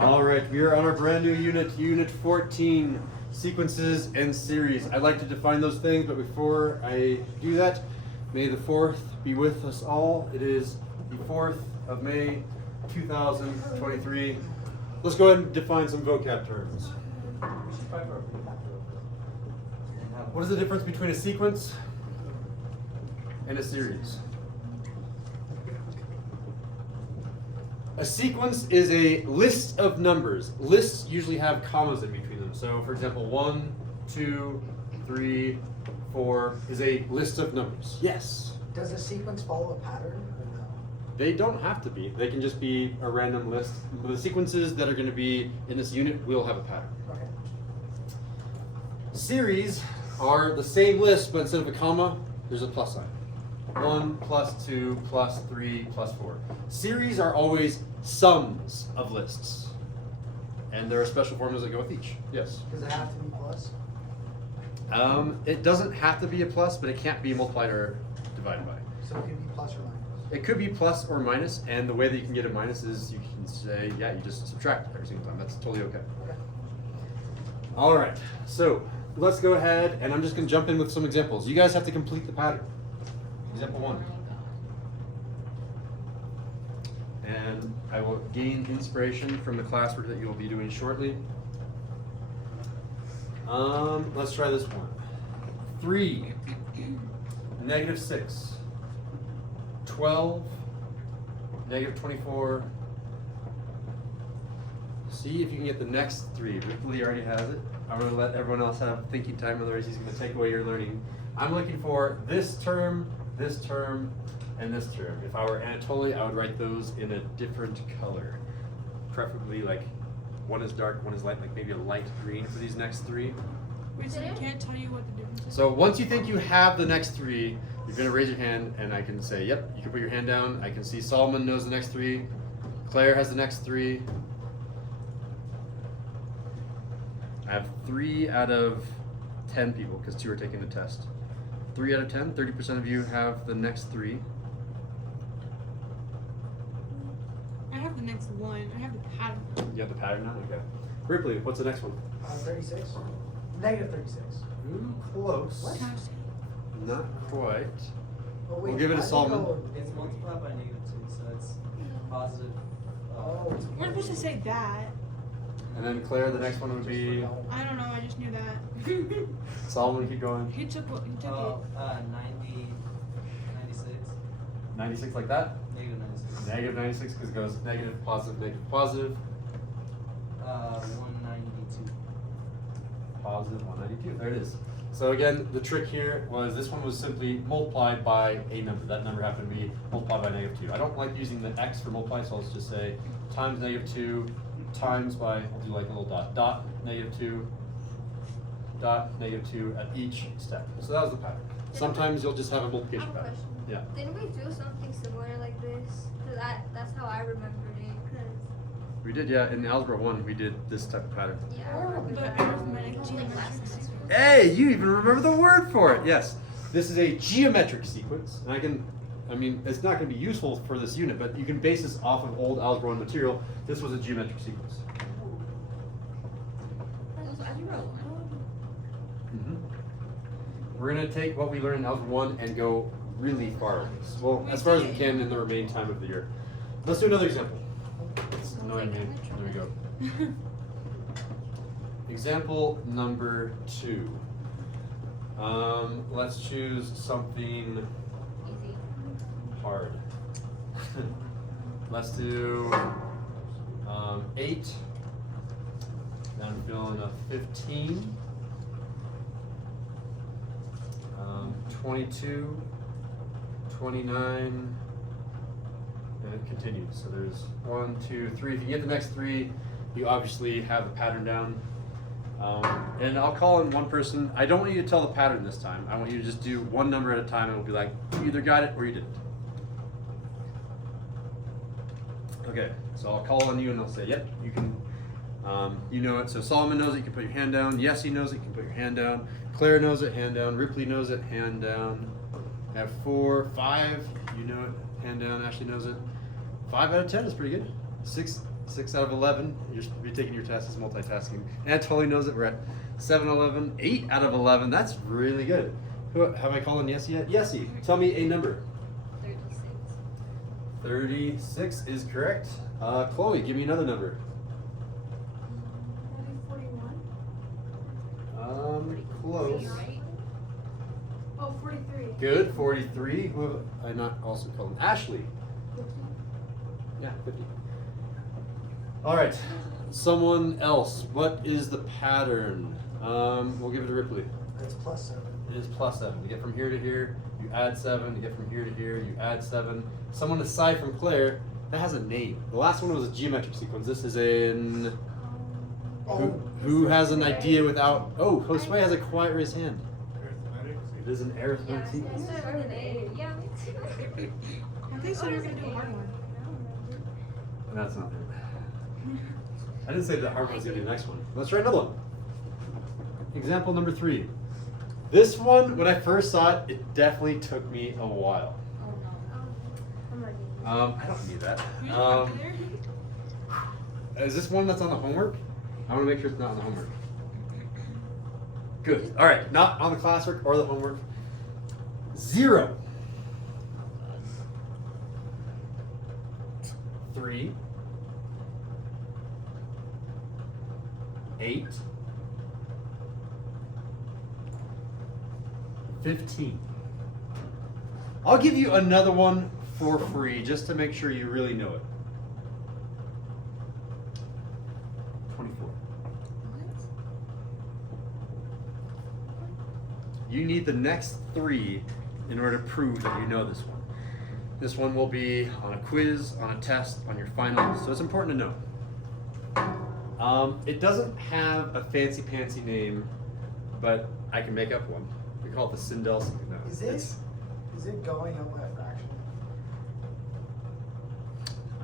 All right, we are on our brand new unit, Unit 14, sequences and series. I'd like to define those things, but before I do that, may the 4th be with us all. It is the 4th of May, 2023. Let's go ahead and define some vocab terms. What is the difference between a sequence and a series? A sequence is a list of numbers. Lists usually have commas in between them. So, for example, 1, 2, 3, 4 is a list of numbers. Yes? Does a sequence follow a pattern or no? They don't have to be. They can just be a random list. The sequences that are going to be in this unit will have a pattern. Okay. Series are the same list, but instead of a comma, there's a plus sign. 1 plus 2 plus 3 plus 4. Series are always sums of lists. And there are special formulas that go with each. Yes? Does it have to be plus? It doesn't have to be a plus, but it can't be multiplied or divided by. So it could be plus or minus? It could be plus or minus, and the way that you can get a minus is you can say, yeah, you just subtract every single time. That's totally okay. Okay. All right, so let's go ahead, and I'm just going to jump in with some examples. You guys have to complete the pattern. Example 1. And I will gain inspiration from the classwork that you will be doing shortly. Let's try this one. 3, -6, 12, -24. See if you can get the next 3. Ripley already has it. I'm going to let everyone else have thinking time, otherwise he's going to take away your learning. I'm looking for this term, and this term. If I were Anatoly, I would write those in a different color. Preferably like one is dark, one is light, like maybe a light green for these next 3. Wait, so you can't tell you what the difference is? So once you think you have the next 3, you're going to raise your hand and I can say, yep, you can put your hand down. I can see Solomon knows the next 3. Claire has the next 3. I have 3 out of 10 people because 2 are taking the test. 3 out of 10, 30% of you have the next 3. I have the next one. I have the pattern. You have the pattern now? Okay. Ripley, what's the next one? 36? -36. Ooh, close. What? Can I say? Not quite. Oh, We'll give it to how do you Solomon. go- It's multiplied by -2, so it's positive. Oh, it's We're supposed to say that. And then Claire, the next one would be I don't know. I just knew that. Solomon. Keep going. He took what? He took 90, 96, 96 like that. -96. Negative 96 because it goes negative, positive, positive. 192. Positive 192. There it is. So again, the trick here was this one was simply multiplied by a number. That number happened to be multiplied by -2. I don't like using the x for multiply, so let's just say times -2 times by, I'll do like a little dot, dot -2, dot -2 at each step. So that was the pattern. Sometimes you'll just have a multiplication I have a pattern. question. Yeah. Didn't we do something similar like this? Cause that's how I remembered it. Cause We did, yeah. In Algebra 1, we did this type of pattern. yeah, I remember the that. arithmetic Like geometric last sequence. semester. Hey, you even remember the word for it. Yes. This is a geometric sequence. And I mean, it's not going to be useful for this unit, but you can base this off of old Algebra 1 material. This was a geometric sequence. That's Algebra 1. We're going to take what we learned in Algebra 1 and go really far with this. Well, as far as we can in the remaining time of the year. Let's do another example. It's annoying me. There we go. Example number 2. Let's choose something Easy. hard. Let's do 8. Now I'm feeling a 15. 22, 29, and it continues. So there's 1, 2, 3. If you get the next 3, you obviously have the pattern down. And I'll call in one person. I don't want you to tell the pattern this time. I want you to just do one number at a time and we'll be like, you either got it or you didn't. Okay, so I'll call on you and I'll say, yep, you can, you know it. So Solomon knows it, you can put your hand down. Yessie knows it, you can put your hand down. Claire knows it, hand down. Ripley knows it, hand down. I have 4, 5, you know it, hand down. Ashley knows it. 5 out of 10 is pretty good. 6 6 out of 11. You're supposed to be taking your test as multitasking. And totally knows it. We're at 7 11. 8 out of 11. That's really good. Who, have I called on Yessie yet? Yessie, tell me a number. 36. 36 is correct. Chloe, give me another number. That'd be 41. Close. Right? Oh, 43. Good, 43. Who have I not also called him? Ashley. 50. Yeah, 50. All right, someone else. What is the pattern? We'll give it to Ripley. It's plus 7. It is plus 7. You get from here to here, you add 7. You get from here to here, you add 7. Someone aside from Claire that has a name. The last one was a geometric sequence. This is in. Who has an idea without? Oh, Josue has a quiet raised hand. It is an arithmetic Yeah, sequence. I started with A. Yeah, me too. I think so. We're gonna do a hard one. And that's not it. I didn't say the hard one's gonna be the next one. Let's try another one. Example number 3. This one, when I first saw it, it definitely took me a while. Oh no. I'm ready. I don't need that. Here's a calculator. Is this one that's on the homework? I want to make sure it's not on the homework. Good. All right, not on the classwork or the homework. 0. 3. 8. 15. I'll give you another one for free just to make sure you really know it. 24. You need the next 3 in order to prove that you know this one. This one will be on a quiz, on a test, on your final, so it's important to know. It doesn't have a fancy-pantsy name, but I can make up one. We call it the Sindel. No, Is it going up by a fraction?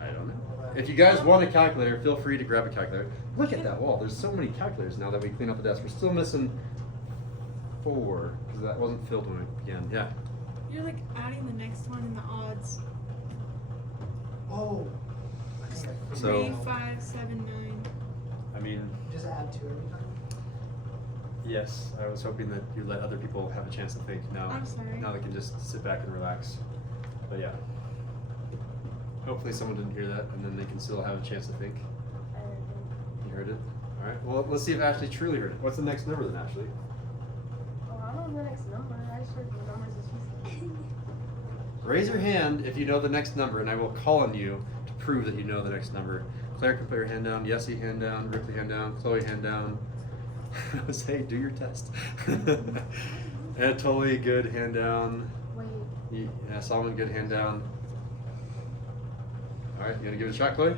I don't know. If you guys want a calculator, feel free to grab a calculator. Look at that wall. There's so many calculators now that we clean up the desk. We're still missing 4 because that wasn't filled when we began. Yeah. You're like adding the next one in the odds. Oh. So- 3, 5, 7, 9. I mean, Just add 2 every time? yes. I was hoping that you let other people have a chance to think. Now, I'm sorry. now they can just sit back and relax. But yeah. Hopefully someone didn't hear that, and then they can still have a chance to think. You heard it? All right. Well, let's see if Ashley truly heard it. What's the next number then, Ashley? Oh, I don't know the next number. I just heard the numbers as you said. Raise your hand if you know the next number, and I will call on you to prove that you know the next number. Claire can put her hand down. Yessie, hand down. Ripley, hand down. Chloe, hand down. Say, do your test. And totally good, hand down. Wait. Yeah, Solomon, good, hand down. All right, you gonna give it a shot, Chloe?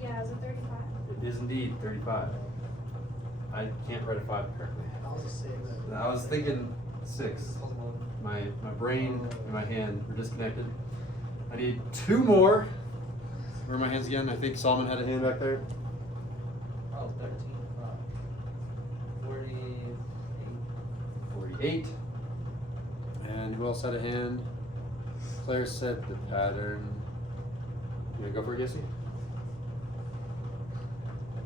Yeah, is it 35? It is indeed 35. I can't write a 5 correctly. I'll just say that. I was thinking 6. My brain and my hand were disconnected. I need 2 more. Where are my hands again? I think Solomon had a hand back there. Oh, 13. 48. 48. And who else had a hand? Claire said the pattern. You gonna go for it, Jessie?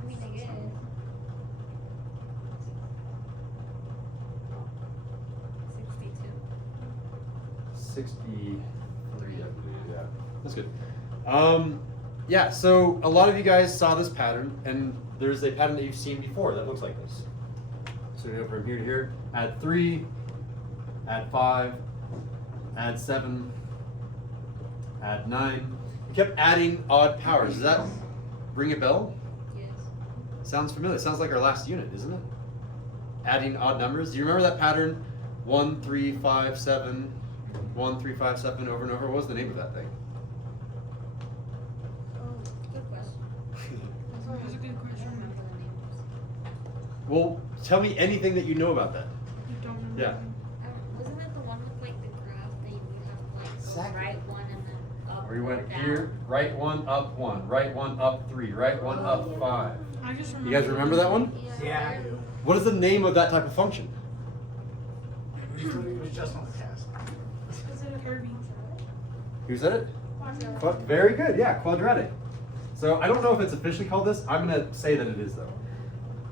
I mean, I guess. 63, I believe, yeah. That's good. Yeah, so a lot of you guys saw this pattern, and there's a pattern that you've seen before that looks like this. So you go from here to here, add 3, add 5, add 7, add 9. You kept adding odd powers. Does that ring a bell? Yes. Sounds familiar. Sounds like our last unit, isn't it? Adding odd numbers. Do you remember that pattern? 1, 3, 5, 7, 1, 3, 5, 7 over and over. What was the name of that thing? Oh, good question. That was a good I don't question. remember the names. Well, tell me anything that you know about that. You don't remember. Yeah. Wasn't that the one with like the graph that you have like go Exactly. right one and then up Where you went or down? here, right 1, up 1, right 1, up 3, right 1, up 5. I just remember. You guys remember that one? Yeah, I do. What is the name of that type of function? It was just on the test. Is it a Kirby. Who said it? quadratic? Very good, yeah, quadratic. So I don't know if it's officially called this. I'm gonna say that it is though.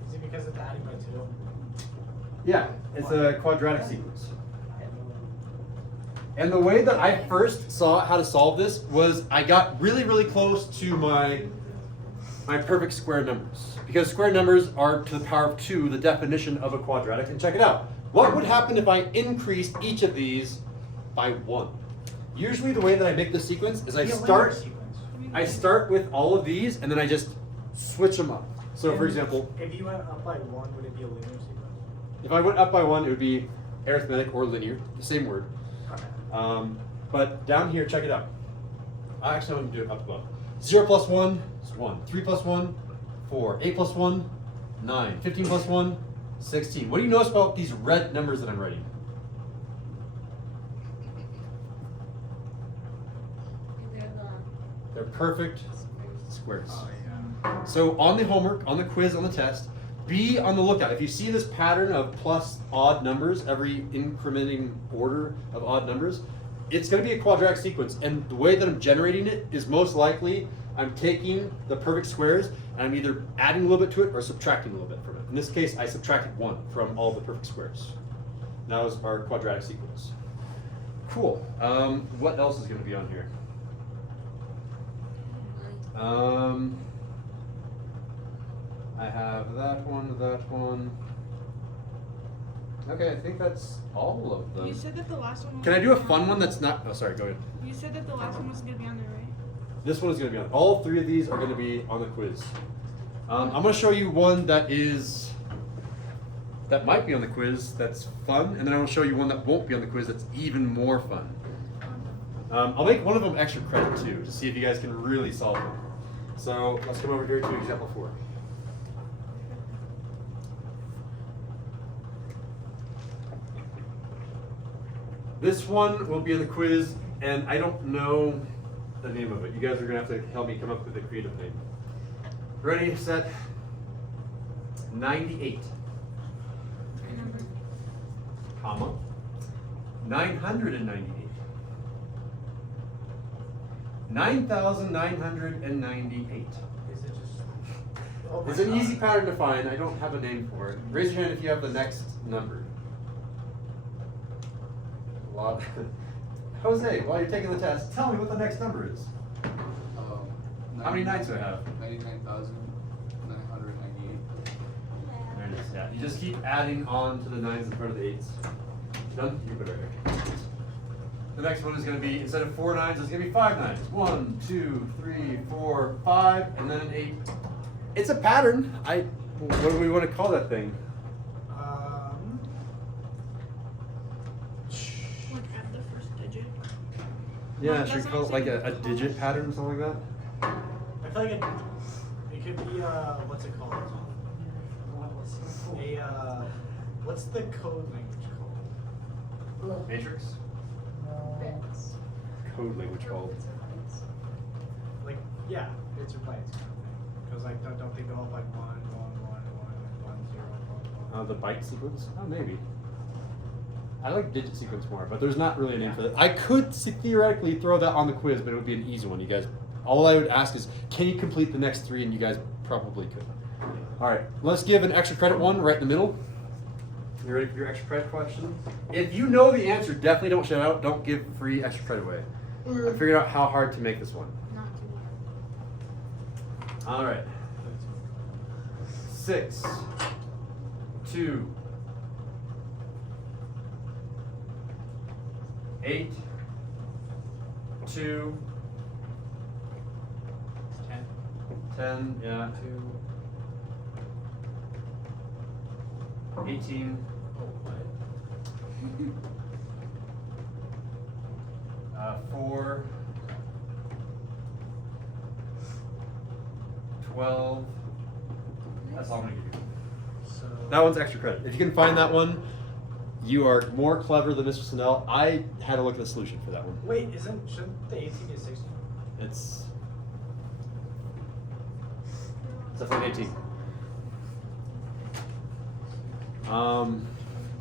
Is it because it's adding by 2? Yeah, it's a quadratic sequence. And the way that I first saw how to solve this was I got really, really close to my perfect square numbers. Because square numbers are to the power of 2, the definition of a quadratic. And check it out. What would happen if I increased each of these by 1? Usually the way that I make this sequence is I start with all of these and then I just switch them up. So for example, if you went up by 1, would it be a linear sequence? if I went up by 1, it would be arithmetic or linear, the same word. Okay. But down here, check it out. I actually want to do it up above. 0 plus 1 is 1. 3 plus 1, 4. 8 plus 1, 9. 15 plus 1, 16. What do you notice about these red numbers that I'm writing? They're perfect squares. Oh, yeah. So on the homework, on the quiz, on the test, be on the lookout. If you see this pattern of plus odd numbers, every incrementing order of odd numbers, it's going to be a quadratic sequence. And the way that I'm generating it is most likely I'm taking the perfect squares and I'm either adding a little bit to it or subtracting a little bit from it. In this case, I subtracted 1 from all the perfect squares. That was our quadratic sequence. Cool. What else is going to be on here? I have that one. Okay, I think that's all of them. You said that the last one was Can I do a fun one that's not, oh sorry, go ahead. You said that the last one wasn't gonna be on there, right? This one is going to be on, all 3 of these are going to be on the quiz. I'm going to show you one that might be on the quiz that's fun, and then I'm going to show you one that won't be on the quiz that's even more fun. I'll make one of them extra credit too, to see if you guys can really solve them. So let's come over here to example 4. This one will be in the quiz, and I don't know the name of it. You guys are going to have to help me come up with a creative name. Ready, set, 98, comma, 998. 9,998. Is it just... It's an easy pattern to find. I don't have a name for it. Raise your hand if you have the next number. Jose, while you're taking the test, tell me what the next number is. How many nines do I have? 99,998. There it is, yeah. You just keep adding on to the 9s in front of the 8s. Done? You put it right here. The next one is going to be, instead of 4 9s, it's going to be 5 9s. 1, 2, 3, 4, 5, and then an 8. It's a pattern. What do we want to call that thing? Like add the first digit. Yeah, No, should we that's call it what like I'm a saying. digit pattern or something like that? I feel like it could be, what's it called? What's the code language called? Matrix? Bits. Code language called. Bits or bytes. Like, yeah, bits or bytes kind of thing. Because, like, don't they go up like 1, 1, 1, 1, 1, 0, 1, 1? The byte sequence? Oh, maybe. I like digit sequence more, but there's not really a name for that. I could theoretically throw that on the quiz, but it would be an easy one. You guys, all I would ask is, can you complete the next 3? And you guys probably could. All right, let's give an extra credit one right in the middle. You ready for your extra credit question? If you know the answer, definitely don't shout out. Don't give free extra credit away. I figured out how hard to make this one. Not too hard. All right. 6, 2, 8, 2, 10, yeah, 18, 4, 12. That's all I'm gonna give you. So, That one's extra credit. If you can find that one, you are more clever than Mr. Snell. I had to look at the solution for that one. wait, shouldn't the 18 be 16? It's definitely 18.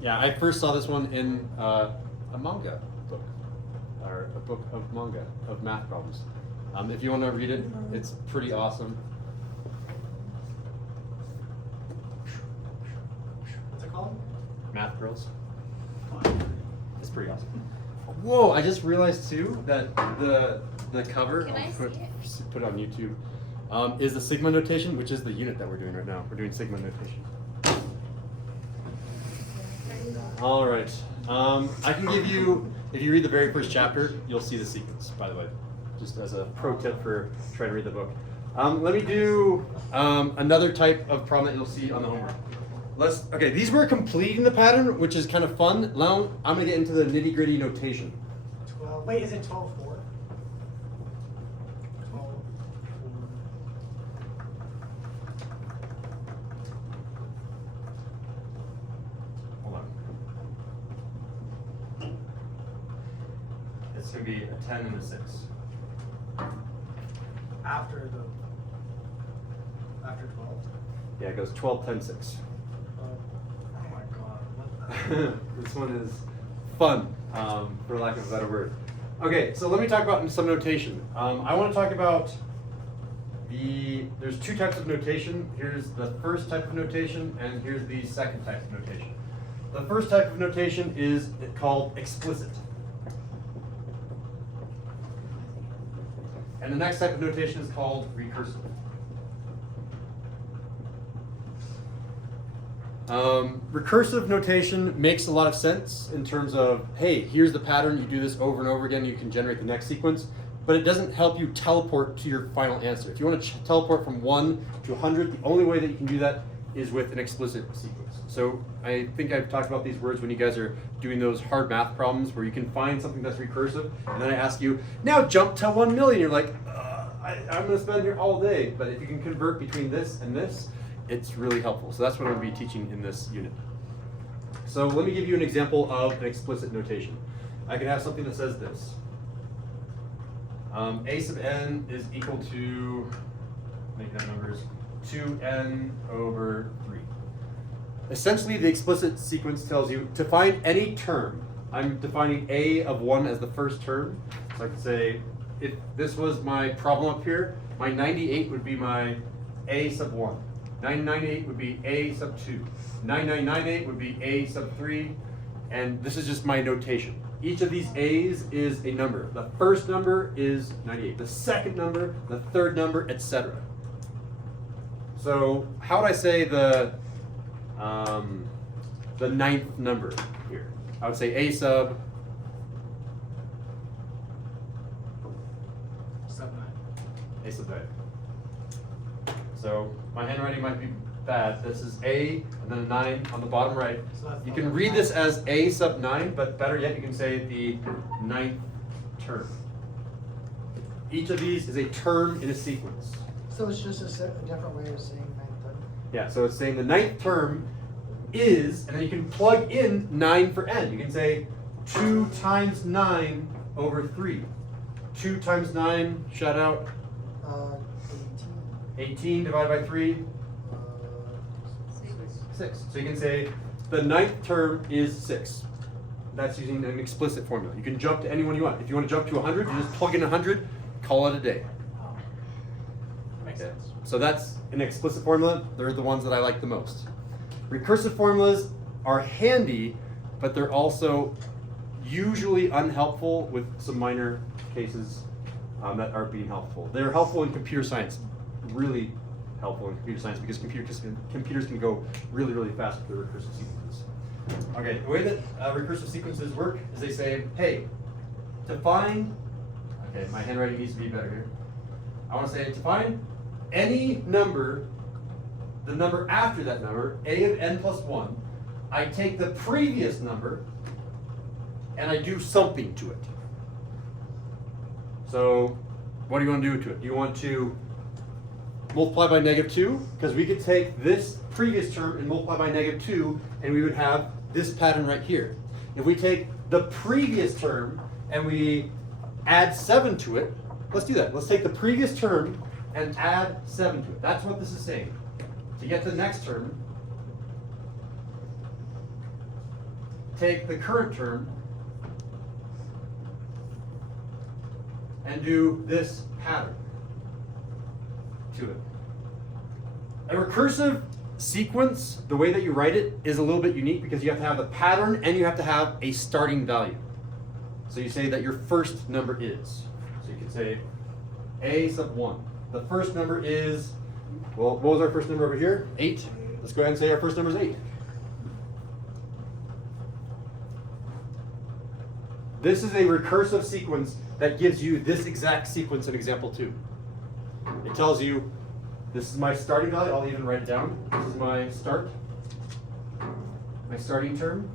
Yeah, I first saw this one in a manga book, or a book of manga, of math problems. If you want to read it, it's pretty awesome. What's it called? Math Girls. It's pretty awesome. Whoa! I just realized too that the cover, Can I see it? put it on YouTube, is the sigma notation, which is the unit that we're doing right now. We're doing sigma notation. All right. I can give you, if you read the very first chapter, you'll see the sequence, by the way, just as a pro tip for trying to read the book. Let me do another type of problem that you'll see on the homework. Okay, these were completing the pattern, which is kind of fun. Now I'm gonna get into the nitty gritty notation. 12. Wait, is it 12 4? 12 Hold on. It's gonna be a 10 and a 6. 4. After 12. Yeah, it goes 12, 10, 6. Oh my god. What the? This one is fun, for lack of a better word. Okay, so let me talk about some notation. I want to talk about there's two types of notation. Here's the first type of notation, and here's the second type of notation. The first type of notation is called explicit. And the next type of notation is called recursive. Recursive notation makes a lot of sense in terms of, hey, here's the pattern, you do this over and over again, you can generate the next sequence, but it doesn't help you teleport to your final answer. If you want to teleport from 1 to 100, the only way that you can do that is with an explicit sequence. So I think I've talked about these words when you guys are doing those hard math problems where you can find something that's recursive, and then I ask you, now jump to 1 million. You're like, I'm going to spend here all day, but if you can convert between this and this, it's really helpful. So that's what I'm going to be teaching in this unit. So let me give you an example of an explicit notation. I can have something that says this. A sub n is equal to, make that numbers, 2n over 3. Essentially, the explicit sequence tells you to find any term. I'm defining a of 1 as the first term. So I could say, if this was my problem up here, my 98 would be my a sub 1. 998 would be a sub 2. 9998 would be a sub 3. And this is just my notation. Each of these a's is a number. The first number is 98. The second number, the third number, etc. So how would I say the ninth number here? I would say a sub Sub 9. a sub 9. So my handwriting might be bad. This is a and then a 9 on the bottom right. So that's You the can read this as a sub 9, but better yet, you can say the ninth term. Each of these is a term in a sequence. So it's just a different way of saying ninth term. Yeah, so it's saying the ninth term is, and then you can plug in 9 for n. You can say 2 times 9 over 3. 2 times 9, shout out, 18. 18 divided by 3, 6. So you can say the ninth term is 6. That's using an explicit formula. You can jump to anyone you want. If you want to jump to 100, you just plug in 100, call it a day. Oh. Makes Okay. sense. So that's an explicit formula. They're the ones that I like the most. Recursive formulas are handy, but they're also usually unhelpful with some minor cases that are being helpful. They're helpful in computer science, really helpful in computer science because computers can go really, really fast with their recursive sequences. Okay, the way that recursive sequences work is they say, hey, to find, okay, my handwriting needs to be better here. I want to say to find any number, the number after that number, a of n plus 1, I take the previous number and I do something to it. So what do you want to do to it? Do you want to multiply by -2? Because we could take this previous term and multiply by -2 and we would have this pattern right here. If we take the previous term and we add 7 to it, let's do that. Let's take the previous term and add 7 to it. That's what this is saying. To get to the next term, take the current term and do this pattern to it. A recursive sequence, the way that you write it, is a little bit unique because you have to have the pattern and you have to have a starting value. So you say that your first number is. So you can say a sub 1. The first number is, well, what was our first number over here? 8. Let's go ahead and say our first number is 8. This is a recursive sequence that gives you this exact sequence in example 2. It tells you, this is my starting value. I'll even write it down. This is my start, my starting term,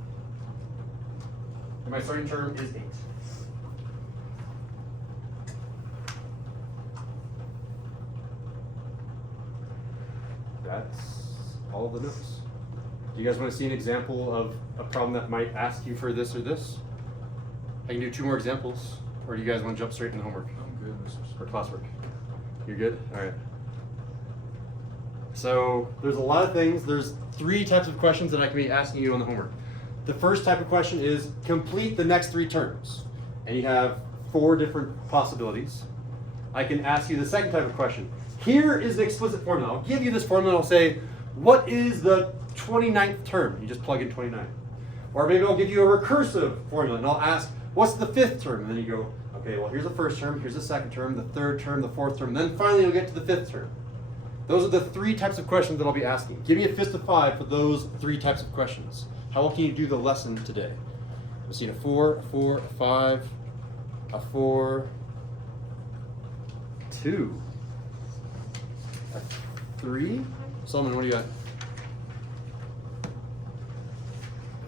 and my starting term is 8. That's all of the notes. Do you guys want to see an example of a problem that might ask you for this or this? I can do 2 more examples, or do you guys want to jump straight into homework? I'm good, Mr. Or classwork? You're good? All right. So there's a lot of things. There's 3 types of questions that I can be asking you on the homework. The first type of question is complete the next 3 terms. And you have 4 different possibilities. I can ask you the second type of question. Here is the explicit formula. I'll give you this formula and I'll say, what is the 29th term? You just plug in 29. Or maybe I'll give you a recursive formula and I'll ask, what's the 5th term? And then you go, okay, well, here's the first term, here's the second term, the third term, the fourth term, then finally you'll get to the 5th term. Those are the 3 types of questions that I'll be asking. Give me a fist of 5 for those 3 types of questions. How well can you do the lesson today? We've seen a 4, a 4, a 5, a 4, 2, a 3. Solomon, what do you got?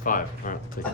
5. All right, take it.